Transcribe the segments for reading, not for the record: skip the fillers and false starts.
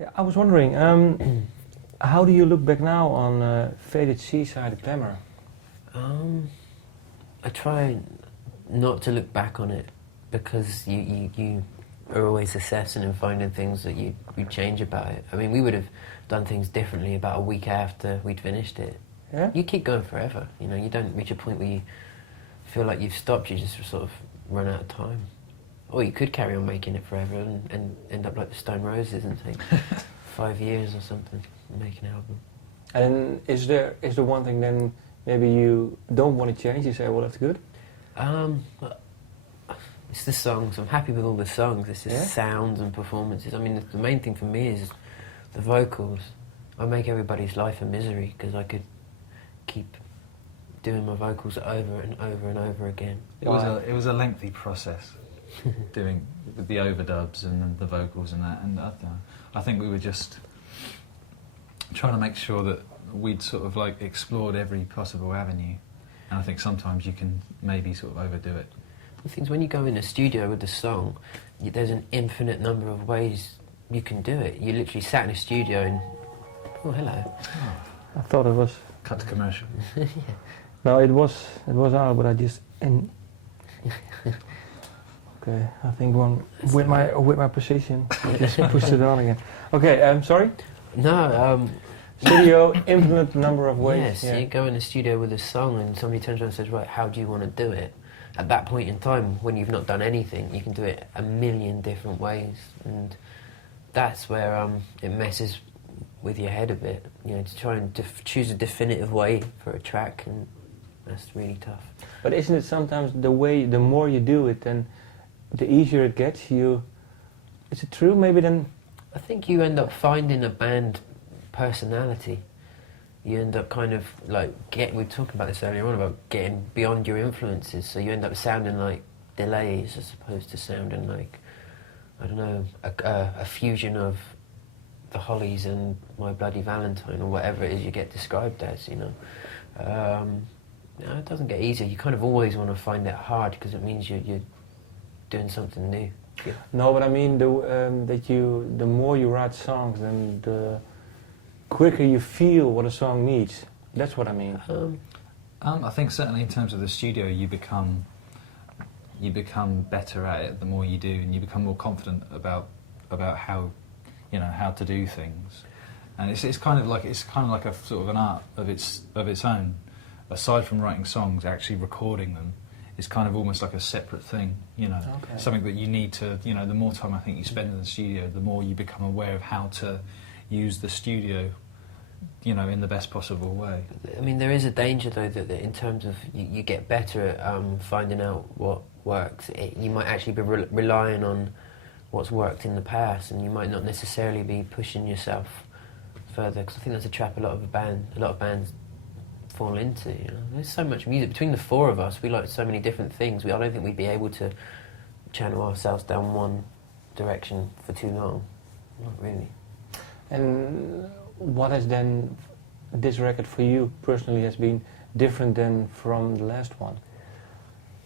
Yeah, I was wondering, how do you look back now on Faded Seaside Glamour? I try not to look back on it because you are always assessing and finding things that you change about it. I mean, we would have done things differently about a week after we'd finished it. Yeah? You keep going forever, you know, you don't reach a point where you feel like you've stopped, you just sort of run out of time. Or you could carry on making it forever and end up like the Stone Roses and take 5 years or something and make an album. And is there one thing then maybe you don't want to change? You say, well, that's good? It's the songs. I'm happy with all the songs. It's just sounds and performances. I mean, the main thing for me is the vocals. I make everybody's life a misery because I could keep doing my vocals over and over and over again. It was a lengthy process doing the overdubs and the vocals and that, and I think we were just trying to make sure that we'd sort of like explored every possible avenue, and I think sometimes you can maybe sort of overdo it. The thing is, when you go in a studio with a song, there's an infinite number of ways you can do it. You literally sat in a studio and, oh, hello. I thought it was... Cut to commercial. Yeah. No, it was out, but I just... Okay, I think with my precision, I just pushed it on again. Okay, sorry? No, Studio, infinite number of ways. yes, Yeah. you go in the studio with a song and somebody turns around and says, right, how do you want to do it? At that point in time, when you've not done anything, you can do it a million different ways, and that's where it messes with your head a bit, you know, to try and choose a definitive way for a track, and that's really tough. But isn't it sometimes the more you do it, then the easier it gets? Is it true? Maybe then... I think you end up finding a band personality. You end up kind of like we were talking about this earlier on about getting beyond your influences, so you end up sounding like Delays as opposed to sounding like, I don't know, a fusion of the Hollies and My Bloody Valentine or whatever it is you get described as, you know. No, it doesn't get easier. You kind of always want to find it hard because it means you're doing something new. Yeah. No, but I mean the more you write songs, then the quicker you feel what a song needs. That's what I mean. I think certainly in terms of the studio, you become better at it the more you do, and you become more confident about how, you know, how to do things. And it's kind of like a sort of an art of its own. Aside from writing songs, actually recording them is kind of almost like a separate thing, you know. Okay. Something that you need to, you know, the more time I think you spend in the studio, the more you become aware of how to use the studio, you know, in the best possible way. I mean, there is a danger though that in terms of you get better at finding out what works. You might actually be relying on what's worked in the past, and you might not necessarily be pushing yourself further. Because I think that's a trap a lot of bands fall into. You know? There's so much music between the four of us. We like so many different things. I don't think we'd be able to channel ourselves down one direction for too long. Not really. And what has then this record for you personally has been different than from the last one?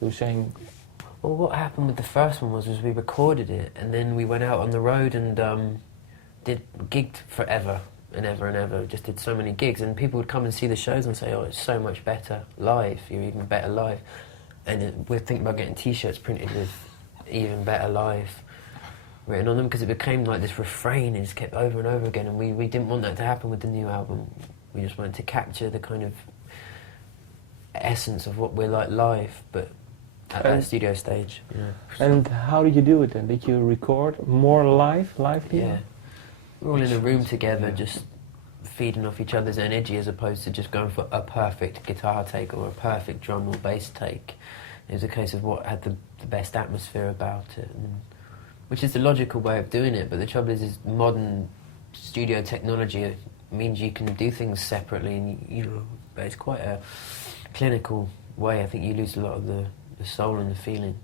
You were saying... Well, what happened with the first one was we recorded it, and then we went out on the road and gigged forever and ever and ever. Just did so many gigs, and people would come and see the shows and say, "Oh, it's so much better live. You're even better live." And we're thinking about getting T-shirts printed with "Even Better Live" written on them, because it became like this refrain and just kept over and over again, and we didn't want that to happen with the new album. We just wanted to capture the kind of essence of what we're like live, but at that studio stage. Yeah. And how did you do it then? Did you record more lively? Yeah. We're all in a room together, just feeding off each other's energy, as opposed to just going for a perfect guitar take or a perfect drum or bass take. It was a case of what had the best atmosphere about it, which is the logical way of doing it. But the trouble is modern studio technology means you can do things separately, and you know, but it's quite a clinical way. I think you lose a lot of the soul and the feeling.